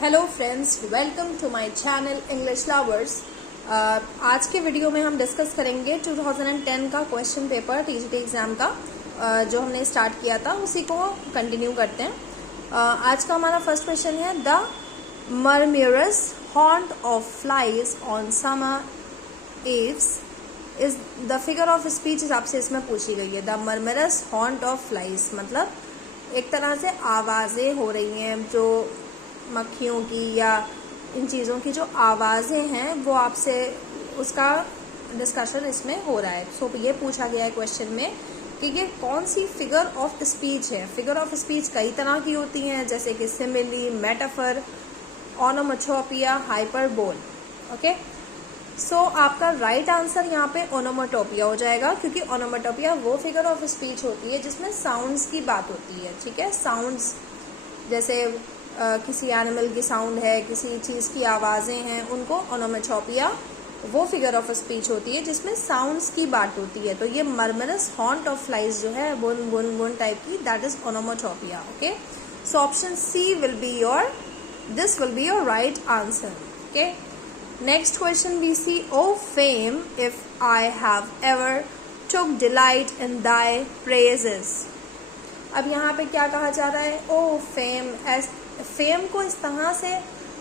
Hello friends, welcome to my channel English lovers. आज के video में हम डिस्कस करेंगे 2010 का क्वेश्चन पेपर टीजीटी एग्ज़ाम का, जो हमने स्टार्ट किया था उसी को कंटिन्यू करते हैं। आज का हमारा फर्स्ट क्वेश्चन है the murmurous haunt of flies on summer eves is the figure of speech आपसे इसमें पूछी गई है। The murmurous haunt of flies मतलब एक तरह से आवाज़ें हो रही हैं, जो मक्खियों की या इन चीज़ों की जो आवाज़ें हैं वो आपसे उसका डिस्कशन इसमें हो रहा है। सो ये पूछा गया है क्वेश्चन में कि ये कौन सी फिगर ऑफ स्पीच है। फिगर ऑफ स्पीच कई तरह की होती हैं, जैसे कि simile, metaphor, onomatopoeia, hyperbole. Okay, so आपका राइट आंसर यहाँ पे ओनोमोटोपिया हो जाएगा, क्योंकि ओनोमोटोपिया वो फिगर ऑफ स्पीच होती है जिसमें साउंड्स की बात होती है। ठीक है, साउंड्स जैसे किसी एनिमल की साउंड है, किसी चीज़ की आवाज़ें हैं, उनको ओनोमोटोपिया वो फिगर ऑफ स्पीच होती है जिसमें साउंड्स की बात होती है। तो ये मरमरस हॉन्ट ऑफ फ्लाइज जो है बुन बुन बुन टाइप की, that is onomatopoeia. Okay, so option C will be your, this will be your right answer. Okay, next question we see, O fame if I have ever took delight in thy praises. अब यहाँ पे क्या कहा जा रहा है, ओ fame, fame को इस तरह से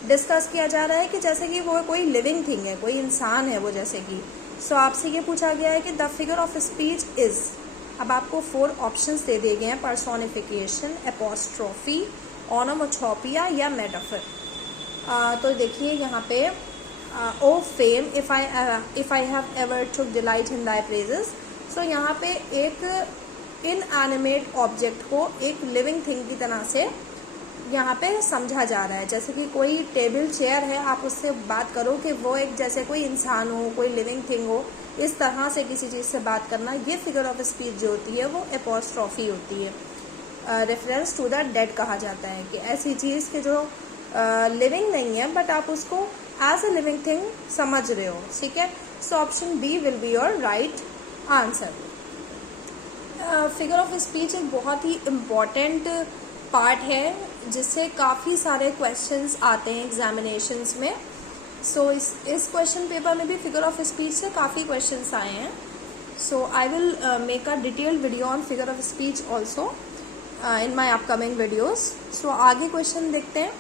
डिस्कस किया जा रहा है कि जैसे कि वो कोई लिविंग थिंग है, कोई इंसान है वो, जैसे कि। सो आपसे ये पूछा गया है कि the figure of speech is. अब आपको 4 ऑप्शंस दे दिए गए हैं, पर्सोनिफिकेशन, एपोस्ट्रोफी, ओनोमोटोपिया या मेटाफर। तो देखिए यहाँ पे O fame if I have ever took delight in thy praises. So यहाँ पे एक इनएनिमेट ऑब्जेक्ट को एक लिविंग थिंग की तरह से यहाँ पे समझा जा रहा है। जैसे कि कोई टेबल चेयर है, आप उससे बात करो कि वो एक जैसे कोई इंसान हो, कोई लिविंग थिंग हो, इस तरह से किसी चीज़ से बात करना, ये फिगर ऑफ स्पीच जो होती है वो एपोस्ट्रोफी होती है। रेफरेंस टू द डेड कहा जाता है कि ऐसी चीज़ के जो लिविंग नहीं है बट आप उसको एज ए लिविंग थिंग समझ रहे हो। ठीक है, so option B will be your right answer. Figure of speech एक बहुत ही इम्पॉर्टेंट पार्ट है जिससे काफ़ी सारे क्वेश्चंस आते हैं एग्जामिनेशंस में। सो इस क्वेश्चन पेपर में भी फिगर ऑफ स्पीच से काफ़ी क्वेश्चंस आए हैं। So I will make a detailed video on figure of speech also in my upcoming videos. So आगे क्वेश्चन देखते हैं,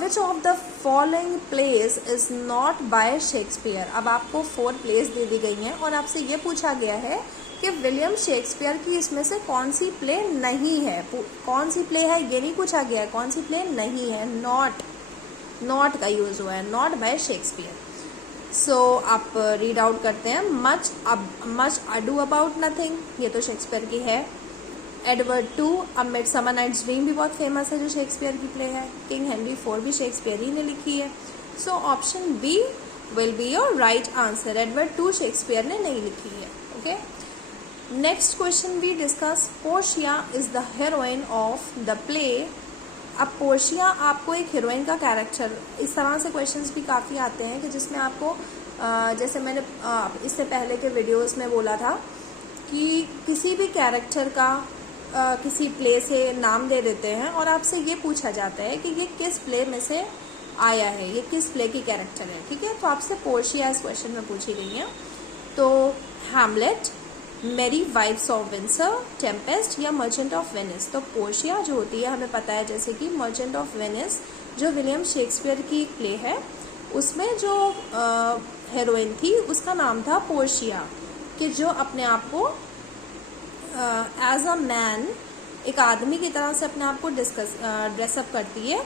which of the following plays is not by Shakespeare. अब आपको 4 pledge दे दी गई हैं और आपसे ये पूछा गया है कि विलियम शेक्सपियर की इसमें से कौन सी प्ले नहीं है। कौन सी प्ले है ये नहीं पूछा गया है, कौन सी प्ले नहीं है। नॉट का यूज़ हुआ है, नॉट बाय शेक्सपियर। सो आप रीड आउट करते हैं, मच अडू अबाउट नथिंग, ये तो शेक्सपियर की है। एडवर्ड 2, अ मिडसमर नाइट्स ड्रीम भी बहुत फेमस है, जो शेक्सपियर की प्ले है। किंग हेनरी 4 भी शेक्सपियर ही ने लिखी है। So option B will be your right answer. Edward 2 Shakespeare ने नहीं लिखी है। Okay, next question we discuss, Portia is the heroine of the play. अब पोर्शिया आपको एक हीरोइन का कैरेक्टर, इस तरह से क्वेश्चंस भी काफ़ी आते हैं कि जिसमें आपको जैसे मैंने इससे पहले के वीडियोस में बोला था कि किसी भी कैरेक्टर का किसी प्ले से नाम दे देते हैं और आपसे ये पूछा जाता है कि ये किस प्ले में से आया है, ये किस प्ले की कैरेक्टर है। ठीक है, तो आपसे पोर्शिया इस क्वेश्चन में पूछी गई है। तो हैमलेट, मेरी वाइफ्स ऑफ विंसर, टेम्पेस्ट या मर्चेंट ऑफ वेनिस। तो पोर्शिया जो होती है हमें पता है, जैसे कि मर्चेंट ऑफ वेनिस जो विलियम शेक्सपियर की प्ले है, उसमें जो हीरोइन थी उसका नाम था पोर्शिया, कि जो अपने आप को एज अ मैन, एक आदमी की तरह से अपने आप को ड्रेसअप करती है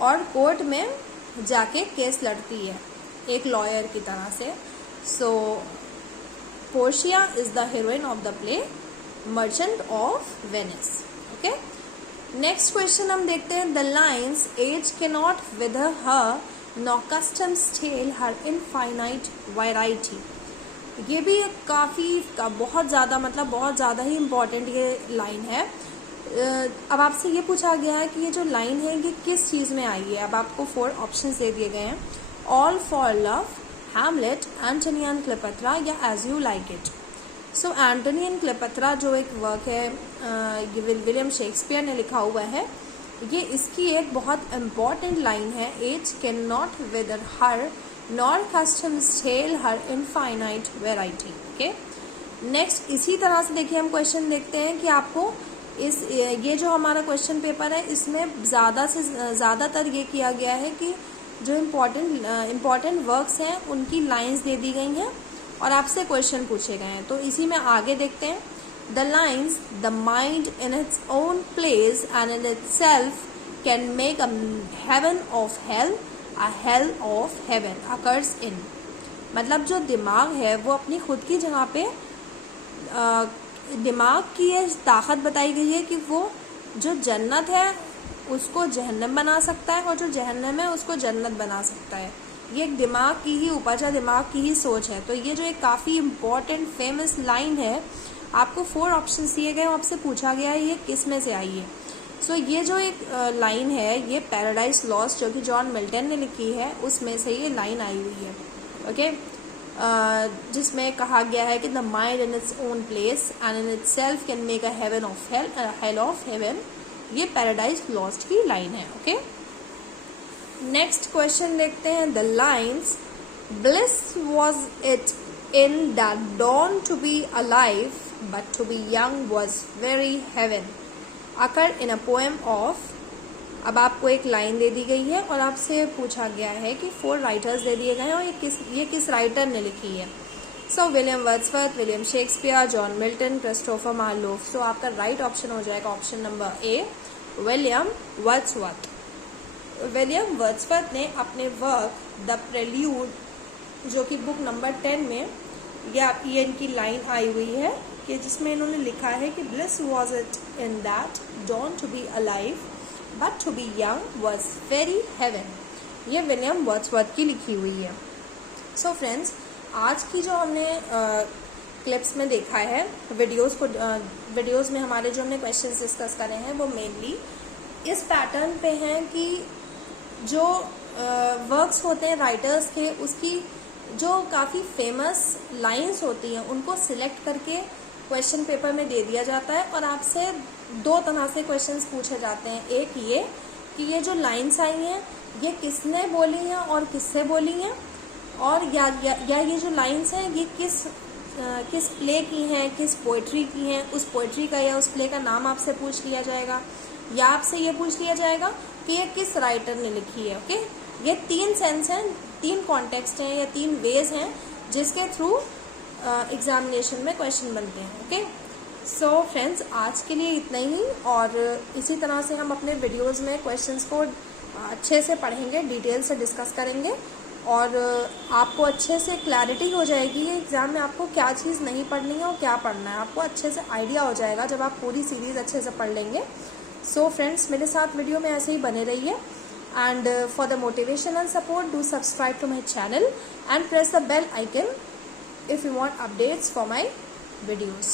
और कोर्ट में जाके केस लड़ती है एक लॉयर की तरह से। So Portia is the heroine of the play Merchant of Venice. Okay, next question हम देखते हैं, the lines age can not wither her nor custom stale her infinite variety. ये भी बहुत ज़्यादा ही इम्पॉर्टेंट ये लाइन है। अब आपसे ये पूछा गया है कि ये जो लाइन है ये किस चीज़ में आई है। अब आपको 4 ऑप्शंस दे दिए गए हैं, All for Love, Hamlet, Antony and Cleopatra या As You Like It. So Antony and Cleopatra जो एक वर्क है विलियम शेक्सपियर ने लिखा हुआ है, ये इसकी एक बहुत इम्पॉर्टेंट लाइन है, age can not wither her nor custom stale her infinite variety. Okay, next इसी तरह से देखिए हम क्वेश्चन देखते हैं कि आपको ये जो हमारा क्वेश्चन पेपर है इसमें ज़्यादा से ज़्यादातर ये किया गया है कि जो इम्पॉर्टेंट वर्क्स हैं उनकी लाइंस दे दी गई हैं और आपसे क्वेश्चन पूछे गए हैं। तो इसी में आगे देखते हैं, the lines the mind in its own place and in itself can make a heaven of hell, a hell of heaven occurs in. मतलब जो दिमाग है वो अपनी खुद की जगह पे दिमाग की ये ताकत बताई गई है कि वो जो जन्नत है उसको जहन्नम बना सकता है और जो जहन्नम है उसको जन्नत बना सकता है। ये एक दिमाग की ही उपज है, दिमाग की ही सोच है। तो ये जो एक काफ़ी इम्पॉर्टेंट फेमस लाइन है, आपको 4 ऑप्शन दिए गए, आपसे पूछा गया है ये किस में से आई है। सो ये जो एक लाइन है ये पैराडाइज लॉस्ट जो कि जॉन मिल्टन ने लिखी है उसमें से ये लाइन आई हुई है। ओके, जिसमें कहा गया है कि the mind in its own place and in itself can make a heaven of hell, hell of heaven. ये पैराडाइज लॉस्ट की लाइन है। ओके, नेक्स्ट क्वेश्चन देखते हैं, the lines bliss was it in that dawn to be alive but to be young was very heaven occur in a poem of. अब आपको एक line दे दी गई है और आपसे पूछा गया है कि 4 राइटर्स दे दिए गए हैं और ये किस राइटर ने लिखी है। So William Wordsworth, William Shakespeare, John Milton, Christopher Marlowe. So आपका राइट ऑप्शन हो जाएगा option number A, William Wordsworth. William Wordsworth ने अपने वर्क द प्रेल्यूड जो कि बुक नंबर 10 में ये इनकी लाइन आई हुई है कि जिसमें इन्होंने लिखा है कि bliss was it in that dawn to be alive but to be young was very heaven. ये विलियम वर्ड्सवर्थ की लिखी हुई है। सो फ्रेंड्स, आज की जो हमने क्लिप्स में देखा है वीडियोस में हमारे जो हमने क्वेश्चंस डिस्कस करे हैं वो मेनली इस पैटर्न पे हैं कि जो वर्क्स होते हैं राइटर्स के उसकी जो काफ़ी फेमस लाइंस होती हैं उनको सिलेक्ट करके क्वेश्चन पेपर में दे दिया जाता है और आपसे 2 तरह से क्वेश्चंस पूछे जाते हैं। एक ये कि ये जो लाइंस आई हैं ये किसने बोली हैं और किससे बोली हैं, और या ये जो लाइंस हैं ये किस प्ले की हैं, किस पोइट्री की हैं, उस पोइट्री का या उस प्ले का नाम आपसे पूछ लिया जाएगा, या आपसे ये पूछ लिया जाएगा कि ये किस राइटर ने लिखी है। ओके, ये 3 सेंस हैं, 3 कॉन्टेक्स्ट हैं या 3 वेज हैं जिसके थ्रू एग्जामिनेशन में क्वेश्चन बनते हैं। ओके, सो फ्रेंड्स, आज के लिए इतना ही और इसी तरह से हम अपने वीडियोस में क्वेश्चंस को अच्छे से पढ़ेंगे, डिटेल से डिस्कस करेंगे और आपको अच्छे से क्लैरिटी हो जाएगी ये एग्ज़ाम में आपको क्या चीज़ नहीं पढ़नी है और क्या पढ़ना है। आपको अच्छे से आइडिया हो जाएगा जब आप पूरी सीरीज़ अच्छे से पढ़ लेंगे। सो फ्रेंड्स, मेरे साथ वीडियो में ऐसे ही बने रहिए and for the motivation and support do subscribe to my channel and press the bell icon if you want updates for my videos.